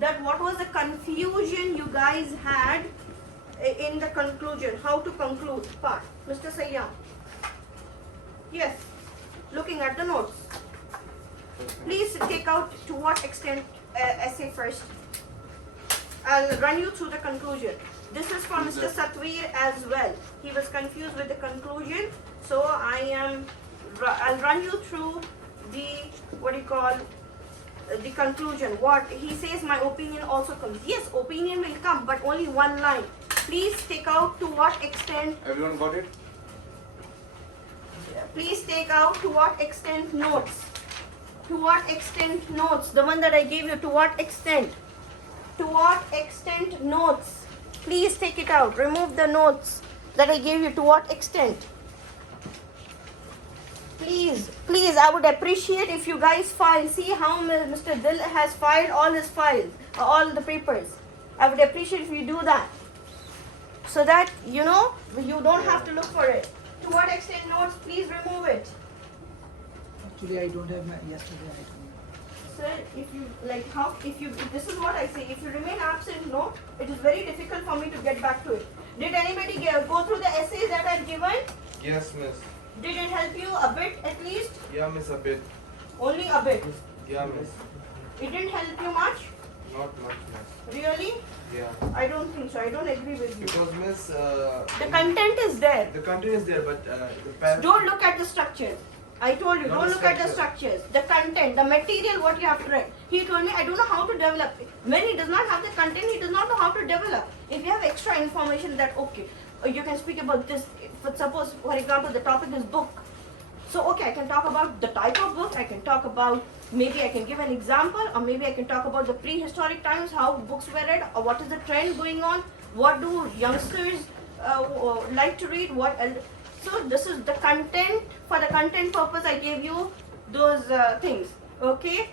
that what was the confusion you guys had in the conclusion, how to conclude part. Mr. Sayyam. Yes, looking at the notes. Please take out to what extent essay first. I'll run you through the conclusion. This is for Mr. Satwir as well. He was confused with the conclusion. So I'll run you through the conclusion. What he says, my opinion also comes. Yes, opinion will come, but only one line. Please take out to what extent. Everyone got it? Please take out to what extent notes. To what extent notes? The one that I gave you, to what extent? To what extent notes? Please take it out. Remove the notes that I gave you. To what extent? Please, I would appreciate if you guys file. See how Mr. Dil has filed all his files, all the papers. I would appreciate if you do that. So that, you know, you don't have to look for it. To what extent notes, please remove it. Actually, I don't have my yesterday item. Sir, if this is what I say, if you remain absent, no, it is very difficult for me to get back to it. Did anybody go through the essays that I've given? Yes, miss. Did it help you a bit at least? Yeah, miss, a bit. Only a bit. Yeah, miss. It didn't help you much? Not much, miss. Really? Yeah. I don't think so. I don't agree with you. Because, miss, The content is there. the content is there, but the parent. Don't look at the structures. I told you, Not don't the look at the structure. structures. The content, the material, what you have to write. He told me, I don't know how to develop it. When he does not have the content, he does not know how to develop. If you have extra information that, okay, you can speak about this. Suppose, for example, the topic is book. So, okay, I can talk about the type of book. I can talk about, maybe I can give an example, or maybe I can talk about the prehistoric times, how books were read, or what is the trend going on, what do youngsters like to read, what else. So this is the content. For the content purpose, I gave you those things. Okay?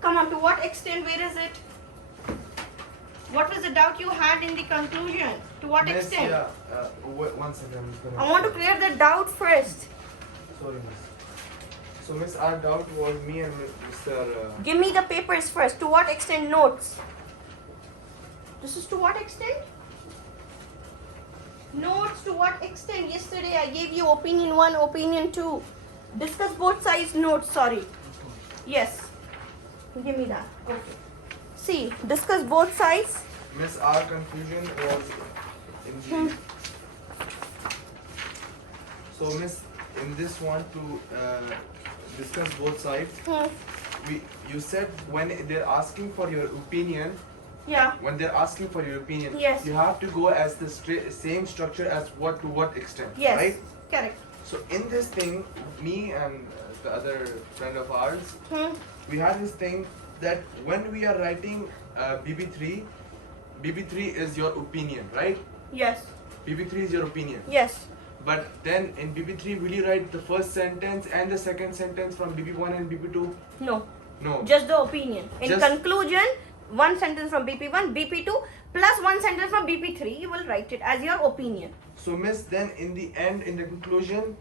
Come on, to what extent, where is it? What was the doubt you had in the conclusion? To what Miss, extent? yeah. Wait, 1 second. I'm just gonna. I want to clear the doubt first. Sorry, miss. So, miss, our doubt was me and Mr. Give me the papers first. To what extent notes? This is to what extent? Notes to what extent? Yesterday I gave you opinion 1, opinion 2. Discuss both sides notes, sorry. Yes. Give me that. Okay. See, discuss both sides. Miss, our confusion was in the. So, miss, in this one to discuss both sides, you said when they're asking for your opinion. Yeah. When they're asking for your opinion, Yes. you have to go as the same structure as what to what extent, Yes. right? Correct. So in this thing, me and the other friend of ours, we had this thing that when we are writing BB3, BB3 is your opinion, right? Yes. BB3 is your opinion. Yes. But then in BB3, will you write the first sentence and the second sentence from BB1 and BB2? No. No. Just the opinion. In Just- conclusion, one sentence from BP1, BP2 plus one sentence from BP3, you will write it as your opinion. So miss, then in the end, in the conclusion,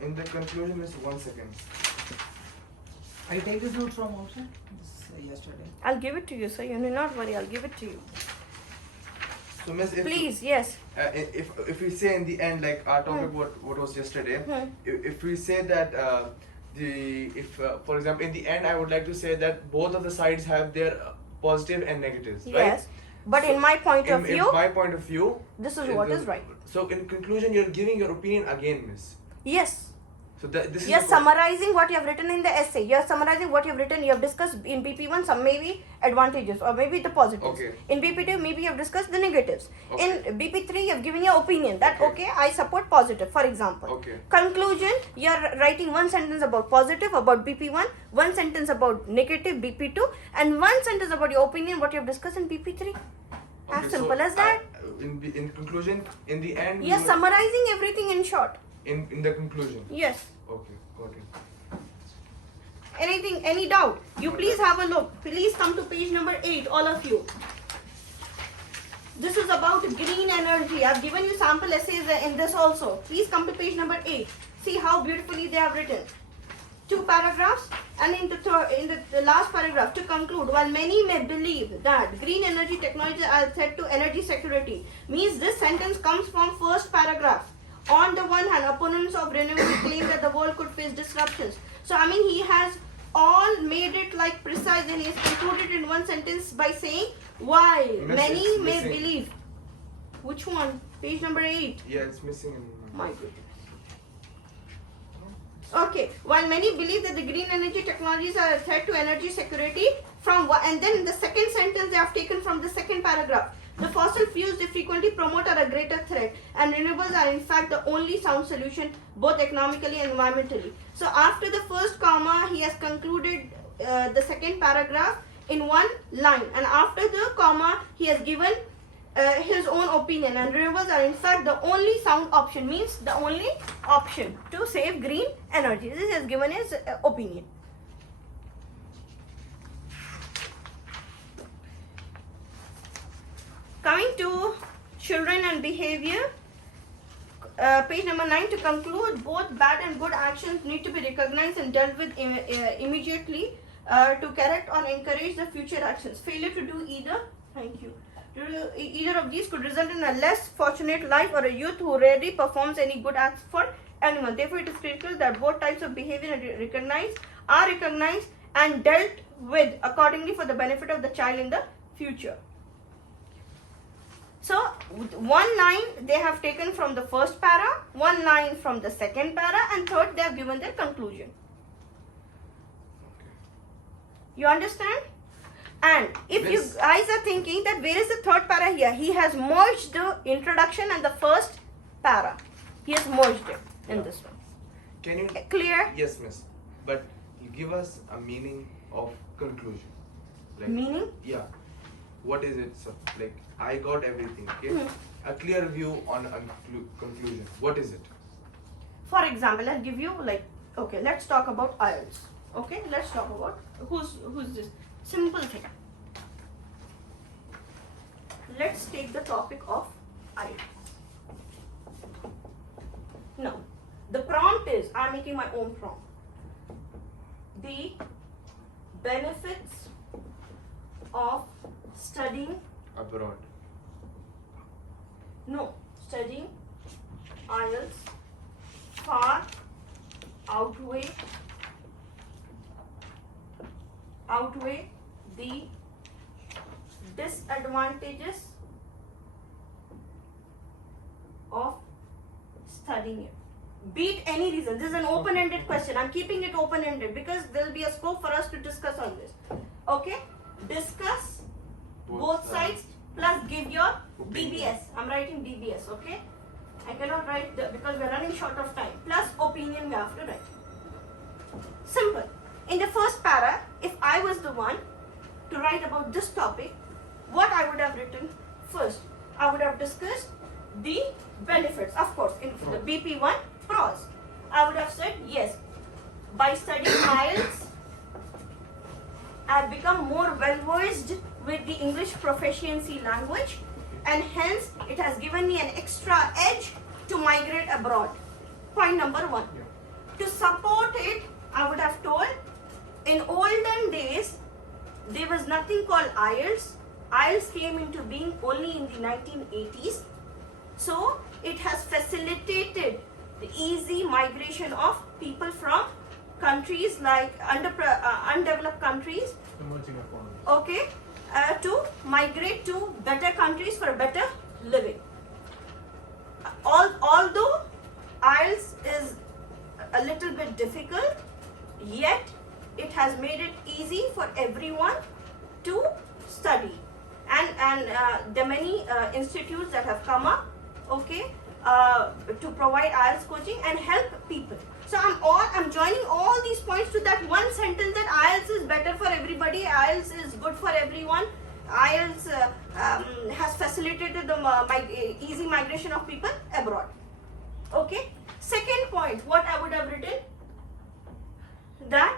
miss, 1 second. I take this note from outside yesterday. I'll give it to you, sir. You need not worry. I'll give it to you. So miss, if Please, yes. if we say in the end, like our topic what was yesterday, if we say that for example in the end I would like to say that both of the sides have their positive and negatives, right? Yes. But in my point of in view, my point of view, this is what is right. So in conclusion, you're giving your opinion again, miss. Yes. So this is You're summarizing what you have written in the essay. You're summarizing what you have written. You have discussed in BP1 some maybe advantages or maybe the positives. Okay. In BP2 maybe you have discussed the negatives. Okay. In BP3 you have given your opinion that Okay. I support positive, for example. Okay. Conclusion, you're writing one sentence about positive about BP1, one sentence about negative BP2, and one sentence about your opinion what you have discussed in BP3. As Okay, simple so as that. In conclusion, in the end, You're summarizing everything in short. in the conclusion. Yes. Okay, got it. Anything, any doubt? You please have a look. Please come to page number 8, all of you. This is about green energy. I've given you sample essays in this also. Please come to page number 8. See how beautifully they have written. 2 paragraphs, and in the last paragraph, to conclude, while many may believe that green energy technologies are a threat to energy security, means this sentence comes from first paragraph. On the one hand, opponents of renewable claim that the world could face disruptions. So I mean, he has all made it like precise, and he has concluded in one sentence by saying, while Miss, many it's may missing. believe. Which one? Page number 8. Yeah, it's missing in My goodness. Okay, while many believe that the green energy technologies are a threat to energy security, and then the second sentence they have taken from the second paragraph. The fossil fuels they frequently promote are a greater threat, and renewables are in fact the only sound solution, both economically and environmentally. So after the first comma, he has concluded the second paragraph in one line, and after the comma, he has given his own opinion, and renewables are in fact the only sound option, means the only option to save green energy. This has given his opinion. Coming to children and behavior, page number 9, to conclude, both bad and good actions need to be recognized and dealt with immediately to correct or encourage the future actions. Failure to do either, thank you. Either of these could result in a less fortunate life or a youth who rarely performs any good acts for anyone. Therefore, it is critical that both types of behavior are recognized and dealt with accordingly for the benefit of the child in the future. So, one line they have taken from the first para, one line from the second para, and third they have given their conclusion. You understand? And if you guys are thinking that where is the third para here, he has merged the introduction and the first para. He has merged it in this one. Can you? Clear? Yes, miss. But you give us a meaning of conclusion. Like, Meaning? Yeah. What is it, sir? Like, I got everything. Okay. A clear view on a conclusion. What is it? For example, I'll give you like, okay, let's talk about IELTS. Okay, let's talk about who's this simple thing. Let's take the topic of IELTS. Now, the prompt is, I'm making my own prompt. The benefits of studying, Abroad. no, studying IELTS far outweigh the disadvantages of studying it. Beat any reason. This is an open-ended question. I'm keeping it open-ended because there will be a scope for us to discuss on this. Okay? Discuss both sides plus give your Opinion. BBS. I'm writing BBS, okay? I cannot write because we're running short of time. Plus opinion we have to write. Simple. In the first para, if I was the one to write about this topic, what I would have written first? I would have discussed the benefits, of course, in the BP1 pros. I would have said, yes, by studying IELTS, I've become more well versed with the English proficiency language, and hence it has given me an extra edge to migrate abroad. Point number 1. To support it, I would have told, in olden days, there was nothing called IELTS. IELTS came into being only in the 1980s. So, it has facilitated the easy migration of people from countries like undeveloped countries, okay, to migrate to better countries for a better living. Although IELTS is a little bit difficult, yet it has made it easy for everyone to study, and there are many institutes that have come up, okay, to provide IELTS coaching and help people. So I'm joining all these points to that one sentence that IELTS is better for everybody, IELTS is good for everyone, IELTS has facilitated the easy migration of people abroad. Okay. Second point, what I would have written, that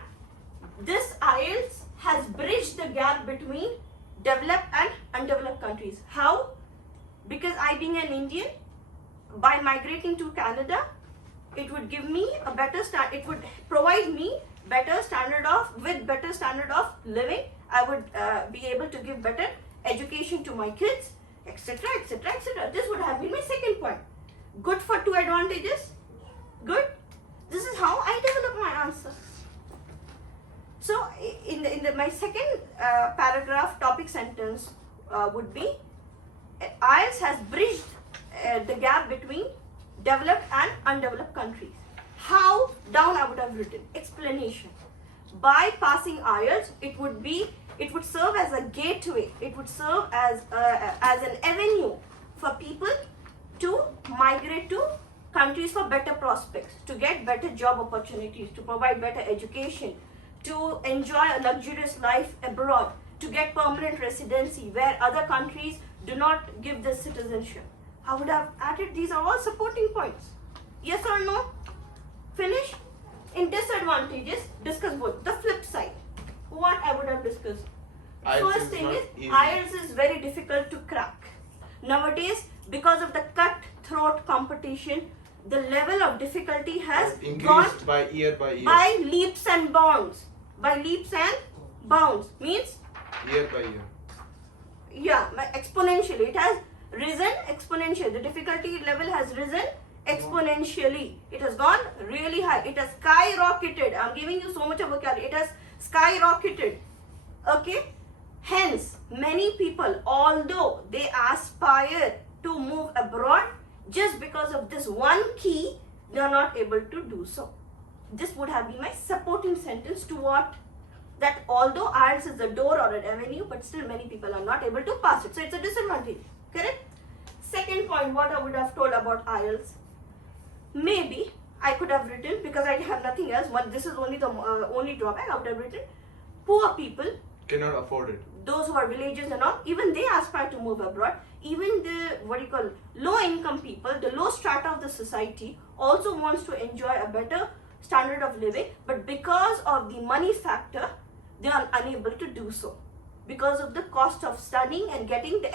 this IELTS has bridged the gap between developed and undeveloped countries. How? Because I, being an Indian, by migrating to Canada, it would give me a better start. It would provide me better standard of living. I would be able to give better education to my kids, etc., etc., etc. This would have been my second point. Good for two advantages. Good. This is how I develop my answer. So in my second paragraph, topic sentence would be IELTS has bridged the gap between developed and undeveloped countries. How? Down I would have written explanation. By passing IELTS, it would serve as a gateway. It would serve as an avenue for people to migrate to countries for better prospects, to get better job opportunities, to provide better education, to enjoy a luxurious life abroad, to get permanent residency where other countries do not give this citizenship. I would have added these are all supporting points. Yes or no? Finish? In disadvantages, discuss both. The flip side. What I would have discussed. IELTS First is thing not is, easy. IELTS is very difficult to crack. Nowadays, because of the cutthroat competition, the level of difficulty has gone increased by year by year. by leaps and bounds. By leaps and bounds means, Year by year. yeah, exponentially. It has risen exponentially. The difficulty level has risen exponentially. It has gone really high. It has skyrocketed. I'm giving you so much of vocabulary. It has skyrocketed. Okay? Hence, many people, although they aspire to move abroad, just because of this one key, they are not able to do so. This would have been my supporting sentence to what? That although IELTS is a door or an avenue, but still many people are not able to pass it. So it's a disadvantage. Correct? Second point, what I would have told about IELTS. Maybe I could have written, because I have nothing else, this is only the only drawback, I would have written, poor people, Cannot afford it. those who are villagers and all, even they aspire to move abroad. Even the low income people, the low strata of the society also wants to enjoy a better standard of living, but because of the money factor, they are unable to do so. Because of the cost of studying and getting the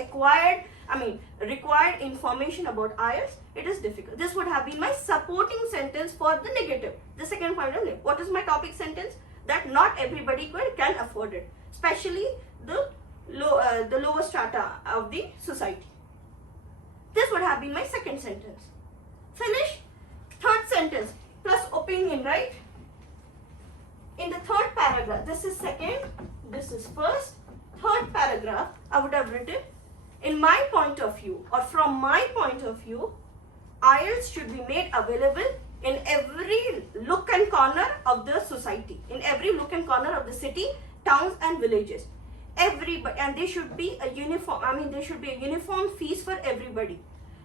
required information about IELTS, it is difficult. This would have been my supporting sentence for the negative. The second point, what is my topic sentence? That not everybody can afford it, especially the lower strata of the society. This would have been my second sentence. Finish. Third sentence plus opinion, right? In the third paragraph, this is second, this is first. Third paragraph, I would have written, in my point of view, or from my point of view, IELTS should be made available in every nook and corner of the society, in every nook and corner of the city, towns and villages. Everybody, and they should be a uniform, there should be a uniform fees for everybody.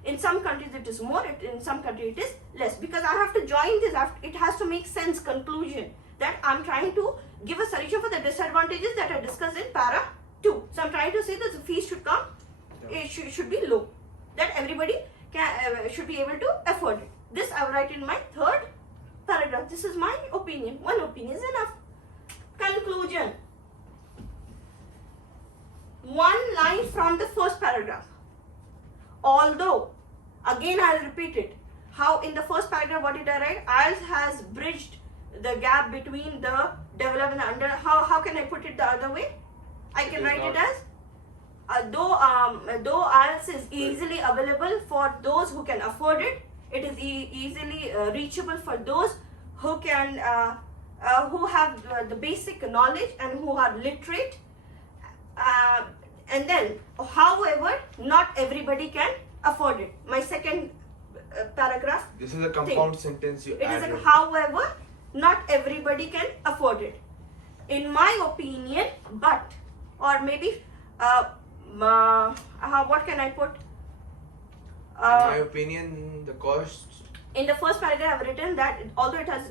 In some countries it is more, in some countries it is less. Because I have to join this, it has to make sense, conclusion, that I'm trying to give a solution for the disadvantages that I discussed in para 2. So I'm trying to say that the fees should come, it should be low, that everybody should be able to afford it. This I will write in my third paragraph. This is my opinion. One opinion is enough. Conclusion. One line from the first paragraph. Although, again I'll repeat it. How in the first paragraph, what did I write? IELTS has bridged the gap between the developed and the under. How can I put it the other way? I can write it as though IELTS is easily available for those who can afford it. It is easily reachable for those who can who have the basic knowledge and who are literate. And then, however, not everybody can afford it. My second paragraph. This is a compound sentence you It is added. however, not everybody can afford it. In my opinion, but, or maybe, what can I put? In my opinion, the cost. In the first paragraph, I've written that although it has,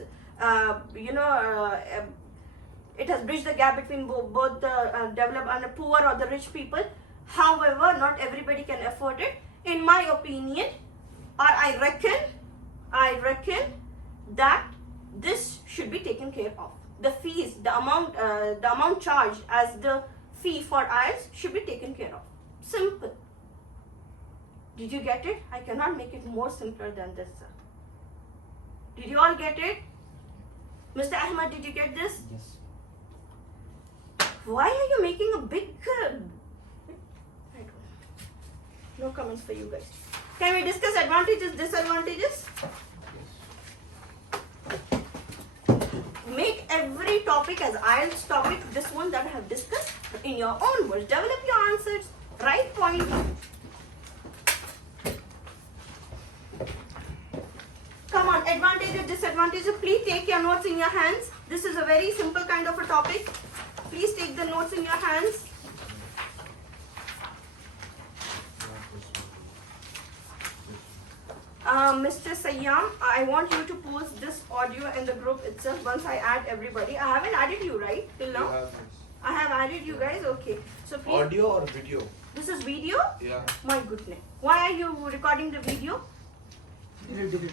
it has bridged the gap between both the developed and the poor or the rich people. However, not everybody can afford it. In my opinion, or I reckon that this should be taken care of. The fees, the amount charged as the fee for IELTS should be taken care of. Simple. Did you get it? I cannot make it more simpler than this, sir. Did you all get it? Mr. Ahmad, did you get this? Yes. Why are you making a big... I don't know. No comments for you guys. Can we discuss advantages, disadvantages? Make every topic as IELTS topic, this one that I have discussed, in your own words. Develop your answers. Right point. Come on, advantages, disadvantages. Please take your notes in your hands. This is a very simple kind of a topic. Please take the notes in your hands. Mr. Sayyam, I want you to post this audio in the group itself once I add everybody. I haven't added you, right? Till now? You have this. I have added you guys. Okay. So please. Audio or video? This is video? Yeah. My goodness. Why are you recording the video? Delete.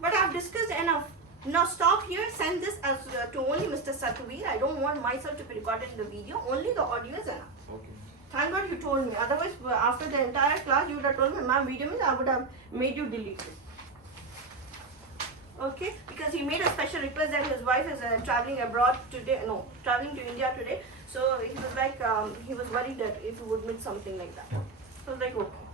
But I've discussed enough. Now stop here. Send this as to only Mr. Satwir. I don't want myself to be recorded in the video. Only the audio is enough. Okay. Thank God you told me. Otherwise, after the entire class, you would have told me, ma'am, video means I would have made you delete it. Okay? Because he made a special request that his wife is traveling abroad today. No, traveling to India today. So he was like, he was worried that if he would miss something like that. So I was like, okay.